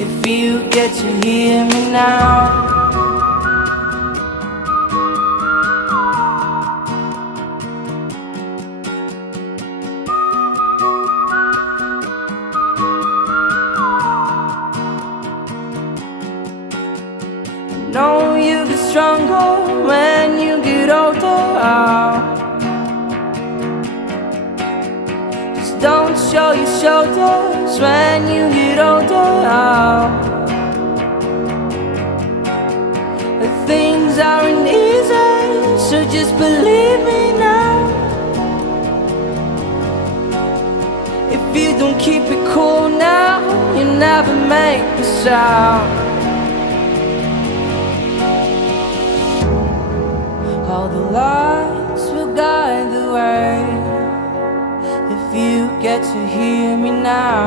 if you get to hear me now. Know you get stronger when you get older. Just don't show your shoulders when you get older. Things aren't easy, so just believe me now. If you don't keep it cool now, you never make a sound. All the lights will guide the way, if you get to hear me now.